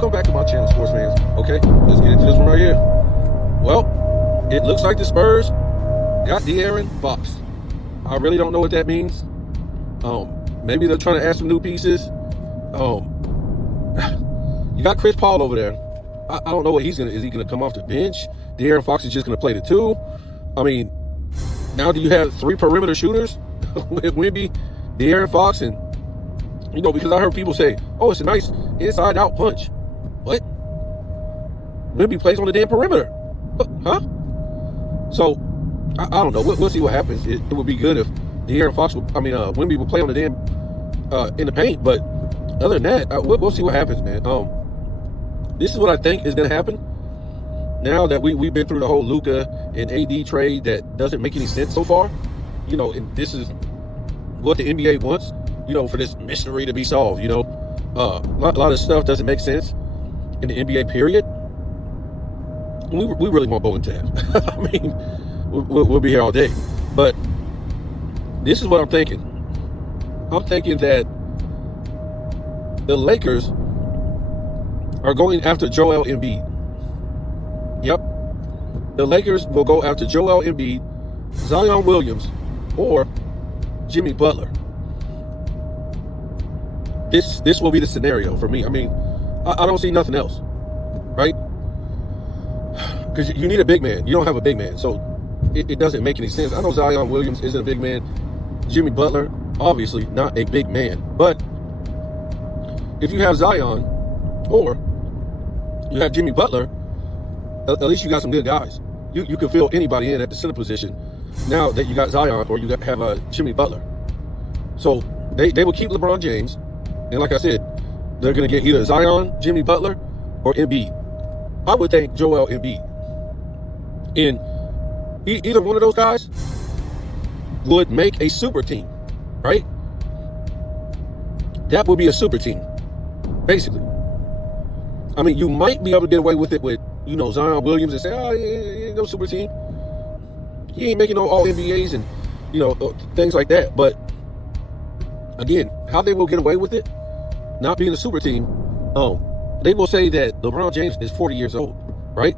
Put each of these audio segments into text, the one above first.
Welcome back to my channel, sports fans. Okay, let's get into this one right here. Well, it looks like the Spurs got De'Aaron Fox. I really don't know what that means. Maybe they're trying to add some new pieces. You got Chris Paul over there. I don't know what he's gonna. Is he gonna come off the bench? De'Aaron Fox is just gonna play the two. I mean, now do you have three perimeter shooters with Wemby, De'Aaron Fox, and because I heard people say, "Oh, it's a nice inside-out punch." What? Wemby plays on the damn perimeter, huh? So I don't know. We'll see what happens. It would be good if De'Aaron Fox, Wemby would play on the damn in the paint. But other than that, we'll see what happens, man. This is what I think is going to happen. Now that we've been through the whole Luka and AD trade that doesn't make any sense so far, and this is what the NBA wants, for this mystery to be solved. A lot of stuff doesn't make sense in the NBA period. We really won't go into that. I mean, we'll be here all day. But this is what I'm thinking. I'm thinking that the Lakers are going after Joel Embiid. Yep. The Lakers will go after Joel Embiid, Zion Williams, or Jimmy Butler. This will be the scenario for me. I mean, I don't see nothing else, right? Because you need a big man. You don't have a big man, so it doesn't make any sense. I know Zion Williams isn't a big man. Jimmy Butler, obviously not a big man. But if you have Zion or you have Jimmy Butler, at least you got some good guys. You can fill anybody in at the center position now that you got Zion or you have Jimmy Butler. So they will keep LeBron James. And like I said, they're going to get either Zion, Jimmy Butler, or Embiid. I would think Joel Embiid. And either one of those guys would make a super team, right? That would be a super team, basically. I mean, you might be able to get away with it with, Zion Williams and say, oh, he ain't no super team. He ain't making no all NBAs and, things like that. But again, how they will get away with it, not being a super team, they will say that LeBron James is 40 years old, right?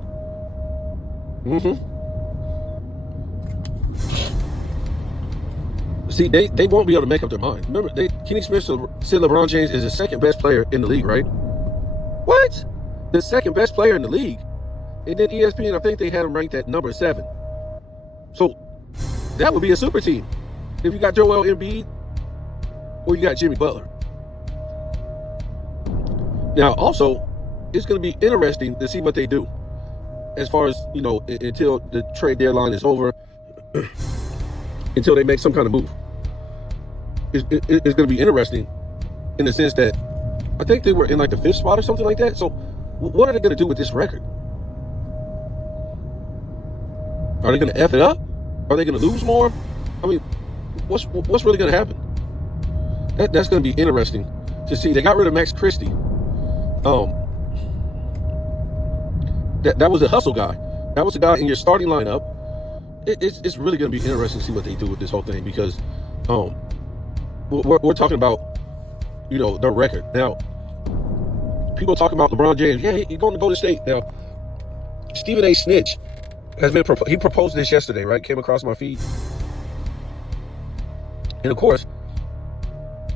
See, they won't be able to make up their mind. Remember, Kenny Smith said LeBron James is the second best player in the league, right? What? The second best player in the league? And then ESPN, I think they had him ranked at number 7. So that would be a super team if you got Joel Embiid or you got Jimmy Butler. Now, also, it's going to be interesting to see what they do as far as, until the trade deadline is over, until they make some kind of move. It's going to be interesting in the sense that I think they were in like the 5th spot or something like that. So what are they going to do with this record? Are they going to F it up? Are they going to lose more? I mean, what's really going to happen? That's going to be interesting to see. They got rid of Max Christie. That was a hustle guy. That was a guy in your starting lineup. It's really going to be interesting to see what they do with this whole thing because we're talking about the record. Now, people talk about LeBron James. Yeah, he's going to Golden State. Now, Stephen A. Snitch has been he proposed this yesterday, right? Came across my feed. And of course,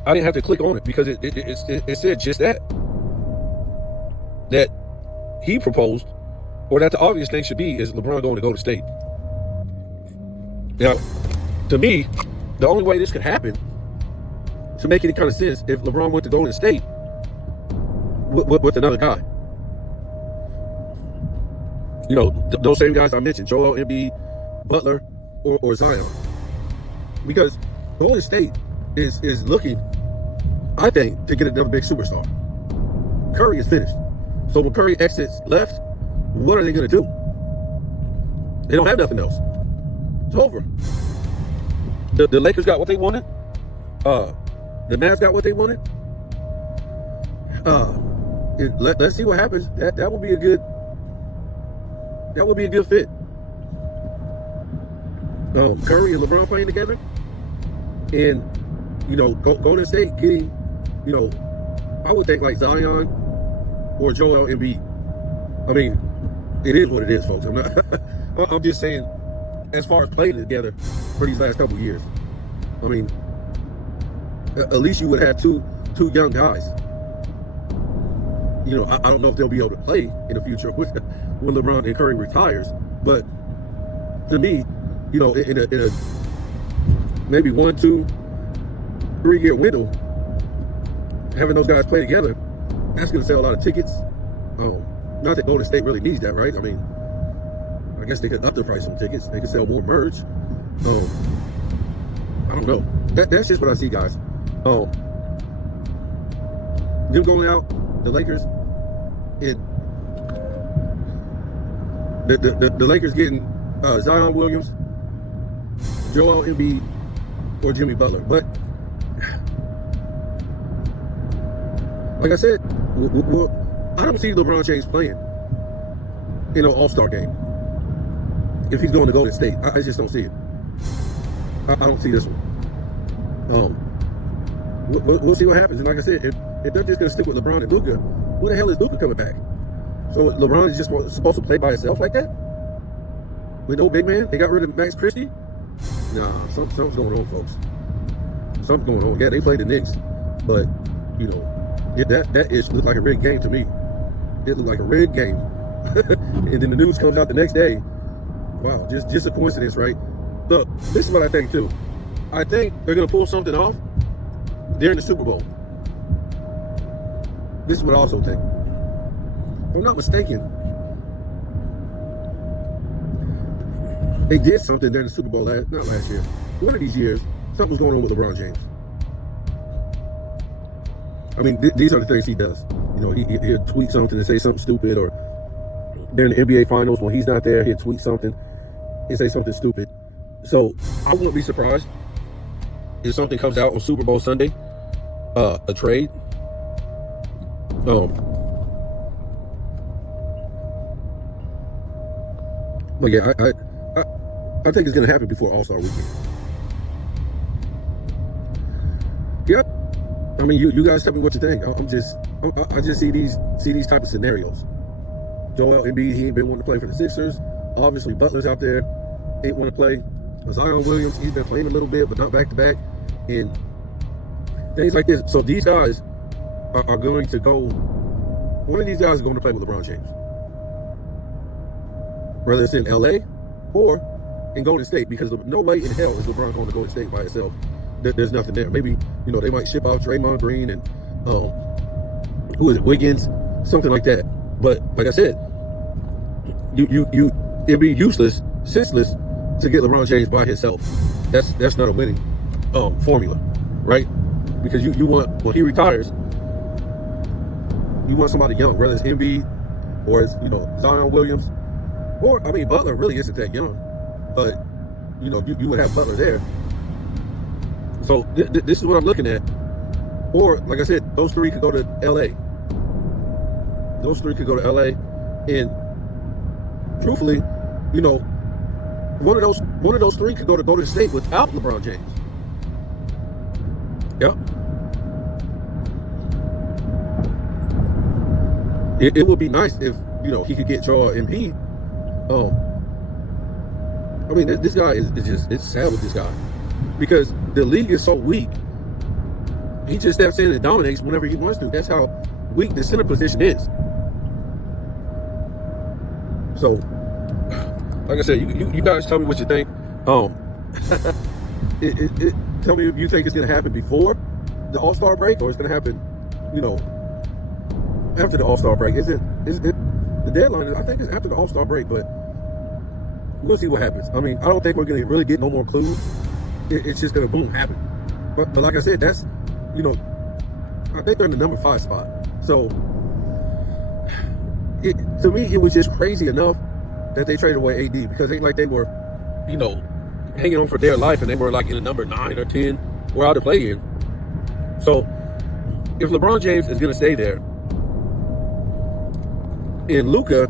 I didn't have to click on it because it said just that he proposed, or that the obvious thing should be is LeBron going to Golden State. Now, to me, the only way this could happen, to make any kind of sense, if LeBron went to Golden State with another guy. Those same guys I mentioned, Joel Embiid, Butler, or Zion. Because Golden State is looking, I think, to get another big superstar. Curry is finished. So when Curry exits left, what are they going to do? They don't have nothing else. It's over. The Lakers got what they wanted. The Mavs got what they wanted. Let's see what happens. That would be a good. That would be a good fit. Curry and LeBron playing together, and Golden State getting, I would think like Zion, or Joel Embiid. I mean, it is what it is, folks. I'm not. I'm just saying, as far as playing together for these last couple of years. I mean, at least you would have two young guys. You know, I don't know if they'll be able to play in the future when LeBron and Curry retires, but to me, you know, in a maybe 1, 2, 3 year window, having those guys play together, that's going to sell a lot of tickets. Not that Golden State really needs that, right? I mean, I guess they could up the price on tickets. They could sell more merch. I don't know. That's just what I see, guys. Them going out, the Lakers, the Lakers getting Zion Williams, Joel Embiid, or Jimmy Butler. But like I said, I don't see LeBron James playing in an All-Star game if he's going to Golden State. I just don't see it. I don't see this one. We'll see what happens. And like I said, if they're just going to stick with LeBron and Luka, who the hell is Luka coming back? So LeBron is just supposed to play by himself like that? With no big man? They got rid of Max Christie? Nah, something's going on, folks. Something's going on. Yeah, they played the Knicks, but, you know, that ish looked like a rigged game to me. It looked like a rigged game. And then the news comes out the next day. Wow, just a coincidence, right? Look, this is what I think, too. I think they're going to pull something off during the Super Bowl. This is what I also think. If I'm not mistaken, they did something during the Super Bowl not last year. One of these years, something was going on with LeBron James. I mean, these are the things he does. You know, he'll tweet something and say something stupid, or during the NBA Finals, when he's not there, he'll tweet something and say something stupid. So I wouldn't be surprised if something comes out on Super Bowl Sunday, a trade. But yeah, I think it's going to happen before All-Star Weekend. Yep. I mean, you guys tell me what you think. I just see these type of scenarios. Joel Embiid, he ain't been wanting to play for the Sixers. Obviously, Butler's out there, ain't want to play. Zion Williams, he's been playing a little bit, but not back to back, and things like this. So these guys are going to go. One of these guys is going to play with LeBron James, whether it's in LA or in Golden State, because no way in hell is LeBron going to Golden State by himself. There's nothing there. Maybe, you know, they might ship out Draymond Green and who is it, Wiggins, something like that. But like I said, it'd be useless, senseless to get LeBron James by himself. That's not a winning formula, right? Because you want, when he retires, you want somebody young, whether it's Embiid or it's, you know, Zion Williams, or I mean Butler really isn't that young, but you know, you would have Butler there. So this is what I'm looking at. Or like I said, those three could go to LA. Those three could go to LA, and truthfully, you know, one of those three could go to Golden State without LeBron James. Yep. It would be nice if, you know, he could get Joel Embiid. I mean, this guy is just, it's sad with this guy, because the league is so weak. He just steps in and dominates whenever he wants to. That's how weak the center position is. So, like I said, you guys tell me what you think. Tell me if you think it's going to happen before the All-Star break, or it's going to happen, you know, after the All-Star break. Is it the deadline? I think it's after the All-Star break, but we'll see what happens. I mean, I don't think we're going to really get no more clues. It's just going to boom happen. But like I said, that's, you know, I think they're in the number 5 spot. So to me, it was just crazy enough that they traded away AD, because they were, you know, hanging on for their life, and they were like in the number 9 or 10 were out to play in. So if LeBron James is going to stay there, and Luka,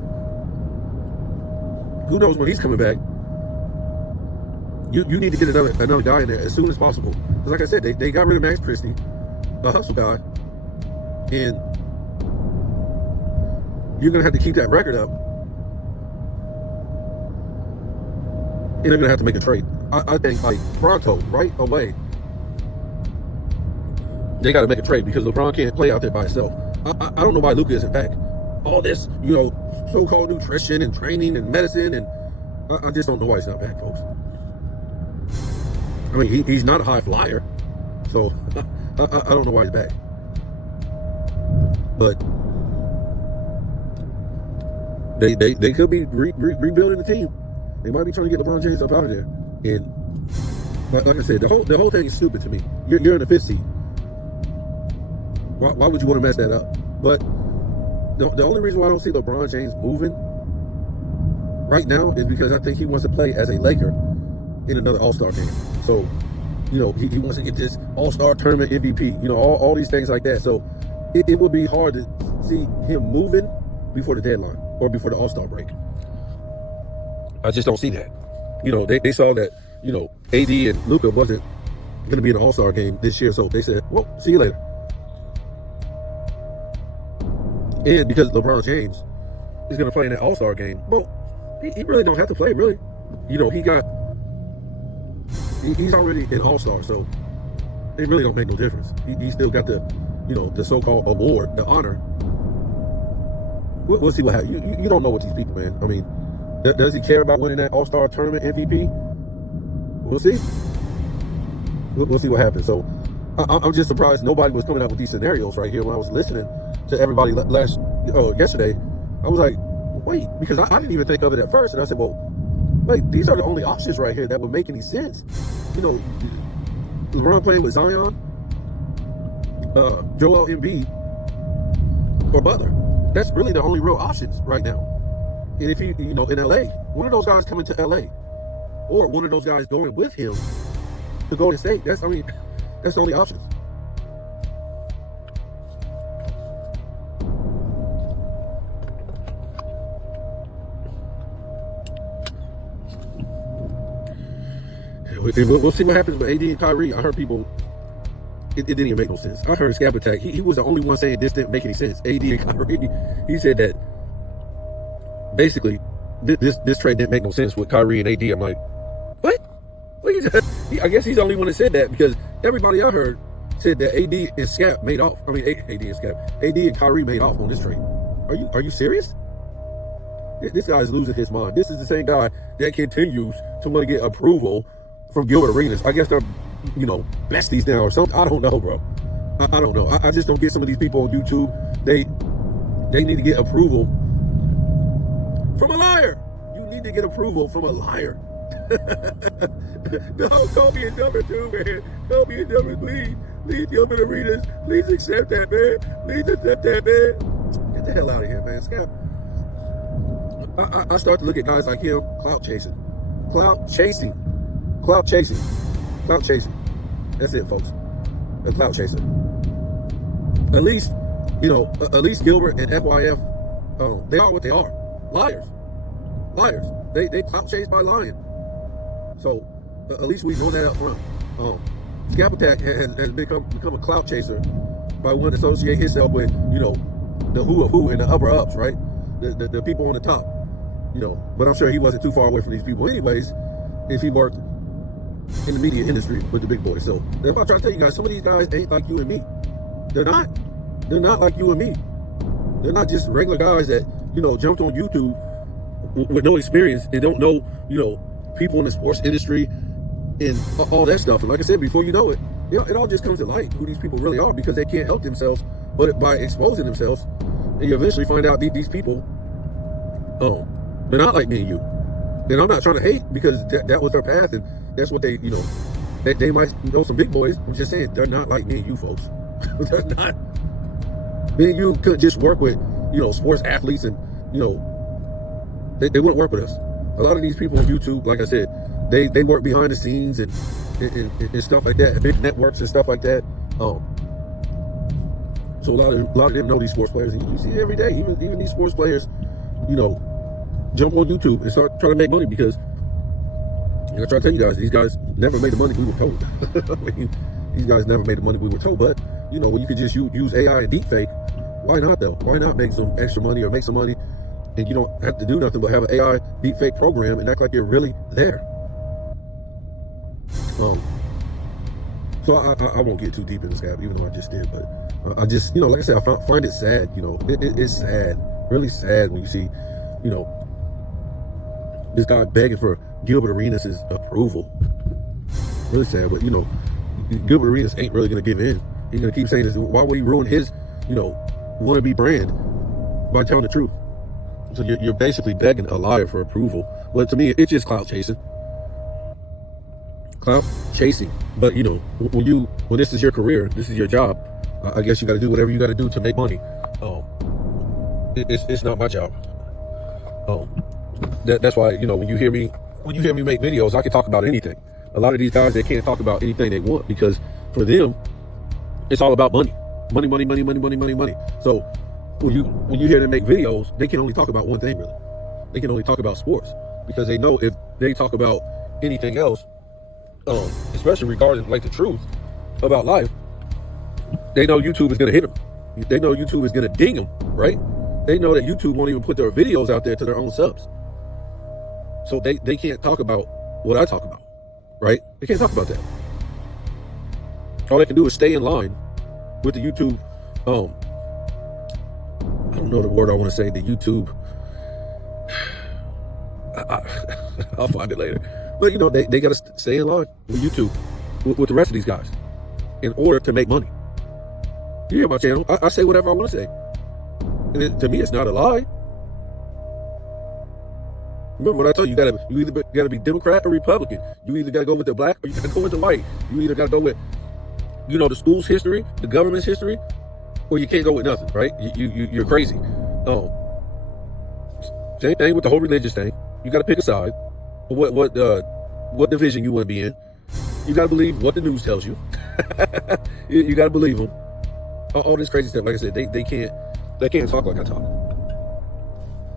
who knows when he's coming back, you need to get another guy in there as soon as possible. Because like I said, they got rid of Max Christie, a hustle guy, and you're going to have to keep that record up. And they're going to have to make a trade. I think like Toronto, right away, they got to make a trade because LeBron can't play out there by himself. I don't know why Luka isn't back. All this, so-called nutrition and training and medicine, and I just don't know why he's not back, folks. I mean, he's not a high flyer, so I don't know why he's back. But they could be rebuilding the team. They might be trying to get LeBron James up out of there. And like I said, the whole thing is stupid to me. You're in the 5th seed. Why would you want to mess that up? But the only reason why I don't see LeBron James moving right now is because I think he wants to play as a Laker in another All-Star game. So, he wants to get this All-Star tournament MVP, all these things like that. So it would be hard to see him moving before the deadline or before the All-Star break. I just don't see that. They saw that, AD and Luka wasn't going to be in the All-Star game this year. So they said, well, see you later. And because LeBron James is going to play in that All-Star game, well, he really don't have to play, really. He's already an All-Star, so it really don't make no difference. He still got the, the so-called award, the honor. We'll see what happens. You don't know what these people, man. I mean, does he care about winning that All-Star tournament MVP? We'll see. We'll see what happens. So I'm just surprised nobody was coming up with these scenarios right here when I was listening to everybody yesterday. I was like, wait, because I didn't even think of it at first. And I said, well, wait, these are the only options right here that would make any sense. LeBron playing with Zion, Joel Embiid, or Butler. That's really the only real options right now. And if in LA, one of those guys coming to LA, or one of those guys going with him to Golden State, that's the only options. We'll see what happens with AD and Kyrie. I heard people, it didn't even make no sense. I heard Scap Attack. He was the only one saying this didn't make any sense. AD and Kyrie. He said that basically this trade didn't make no sense with Kyrie and AD. I'm like, what? I guess he's the only one that said that because everybody I heard said that AD and Scap made off. I mean, AD and Scap. AD and Kyrie made off on this trade. Are you serious? This guy is losing his mind. This is the same guy that continues to want to get approval from Gilbert Arenas. I guess they're, besties now or something. I don't know, bro. I don't know. I just don't get some of these people on YouTube. They need to get approval from a liar. You need to get approval from a liar. No, call me a number 2, man. Call me a number, please. Please, Gilbert Arenas. Please accept that, man. Please accept that, man. Get the hell out of here, man. Scap. I start to look at guys like him, clout chasing. That's it, folks. A clout chaser. At least Gilbert and FYF, they are what they are. Liars. They clout chase by lying. So at least we know that up front. Scap Attack has become a clout chaser by wanting to associate himself with, the who of who and the upper ups, right? The people on the top. But I'm sure he wasn't too far away from these people anyways, if he worked in the media industry with the big boys. So if I try to tell you guys, some of these guys ain't like you and me. They're not like you and me. They're not just regular guys that, jumped on YouTube with no experience and don't know, people in the sports industry and all that stuff. And like I said, before you know it, it all just comes to light who these people really are because they can't help themselves but by exposing themselves. And you eventually find out these people, they're not like me and you. And I'm not trying to hate because that was their path and that's what they might know some big boys. I'm just saying they're not like me and you folks. They're not. Me and you couldn't just work with, sports athletes and, they wouldn't work with us. A lot of these people on YouTube, like I said, they work behind the scenes and stuff like that, big networks and stuff like that. So a lot of them know these sports players, and you see it every day. Even these sports players, jump on YouTube and start trying to make money because I try to tell you guys, these guys never made the money we were told. I mean, these guys never made the money we were told. But when you could just use AI and deepfake, Why not though? Why not make some extra money or make some money and you don't have to do nothing but have an AI deepfake program and act like you're really there? So I won't get too deep in this gap, even though I just did. But I just, like I said, I find it sad. It's sad, really sad when you see, this guy begging for Gilbert Arenas' approval. Really sad, but Gilbert Arenas ain't really gonna give in. He's gonna keep saying this. Why would he ruin his, wannabe brand by telling the truth? So you're basically begging a liar for approval. Well, to me, it's just clout chasing. Clout chasing. But when this is your career, this is your job. I guess you got to do whatever you got to do to make money. It's not my job. That's why when you hear me make videos, I can talk about anything. A lot of these guys, they can't talk about anything they want because for them, it's all about money. Money, money, money, money, money, money, money. So when you hear them make videos, they can only talk about one thing really. They can only talk about sports because they know if they talk about anything else, especially regarding like the truth about life, they know YouTube is gonna hit them. They know YouTube is gonna ding them, right? They know that YouTube won't even put their videos out there to their own subs. So they can't talk about what I talk about, right? They can't talk about that. All they can do is stay in line with the YouTube, I don't know the word I want to say, the YouTube, I'll find it later. But they got to stay in line with YouTube, with the rest of these guys, in order to make money. You hear my channel? I say whatever I want to say. And to me, it's not a lie. Remember what I told you? You either got to be Democrat or Republican. You either got to go with the black or you got to go with the white. You either got to go with, the school's history, the government's history, or you can't go with nothing, right? You're crazy. Same thing with the whole religious thing. You got to pick a side. What division you want to be in. You got to believe what the news tells you. You got to believe them. All this crazy stuff. Like I said, they can't talk like I talk.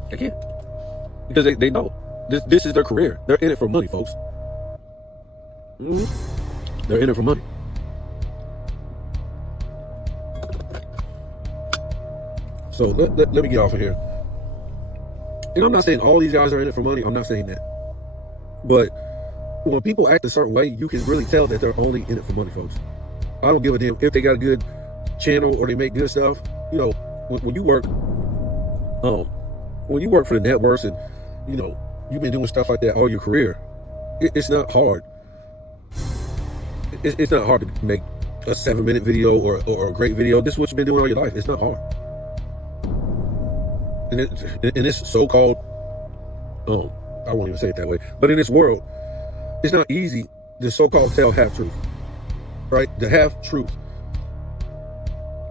They can't. Because they know this is their career. They're in it for money, folks. They're in it for money. So let me get off of here. And I'm not saying all these guys are in it for money. I'm not saying that. But when people act a certain way, you can really tell that they're only in it for money, folks. I don't give a damn if they got a good channel or they make good stuff. When you work for the networks and you've been doing stuff like that all your career, it's not hard. It's not hard to make a 7-minute video or a great video. This is what you've been doing all your life. It's not hard. And it's so-called, I won't even say it that way, but in this world, it's not easy to so-called tell half-truth, right? The half-truth.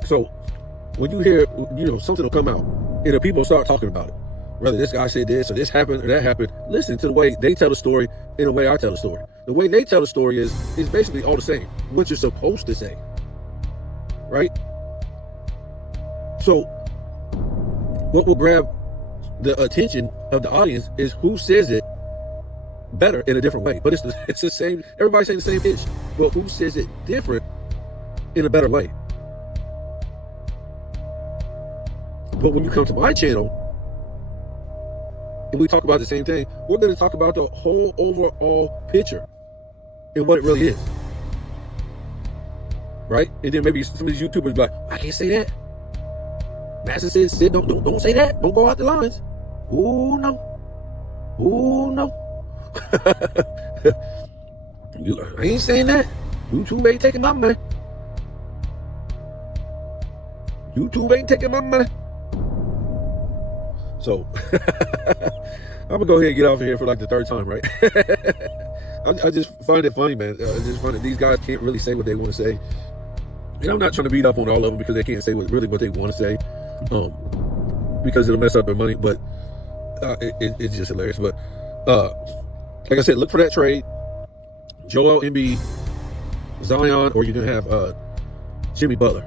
So when you hear, something will come out and the people start talking about it, whether this guy said this or this happened or that happened, listen to the way they tell the story and the way I tell the story. The way they tell the story is basically all the same, what you're supposed to say, right? So what will grab the attention of the audience is who says it better in a different way. But it's the same, everybody's saying the same pitch, but who says it different in a better way. But when you come to my channel and we talk about the same thing, we're going to talk about the whole overall picture and what it really is, right? And then maybe some of these YouTubers be like, I can't say that. Master says, Sid, don't say that. Don't go out the lines. Oh no. Oh no. I ain't saying that. YouTube ain't taking my money. YouTube ain't taking my money. So I'm gonna go ahead and get off of here for like the third time, right? I just find it funny, man. I just find that these guys can't really say what they want to say. And I'm not trying to beat up on all of them because they can't say what they want to say. Because it'll mess up their money, but it's just hilarious. But like I said, look for that trade. Joel Embiid, Zion, or you're gonna have Jimmy Butler.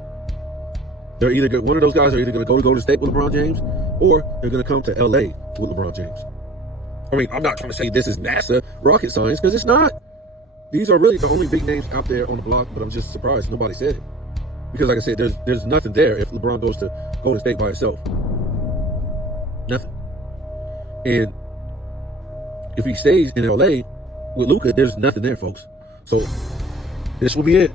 They're either one of those guys are either gonna go to Golden State with LeBron James, or they're gonna come to LA with LeBron James. I mean, I'm not trying to say this is NASA rocket science because it's not. These are really the only big names out there on the block, but I'm just surprised nobody said it. Because like I said, there's nothing there if LeBron goes to Golden State by himself. Nothing. And if he stays in LA with Luka, there's nothing there, folks. So this will be it.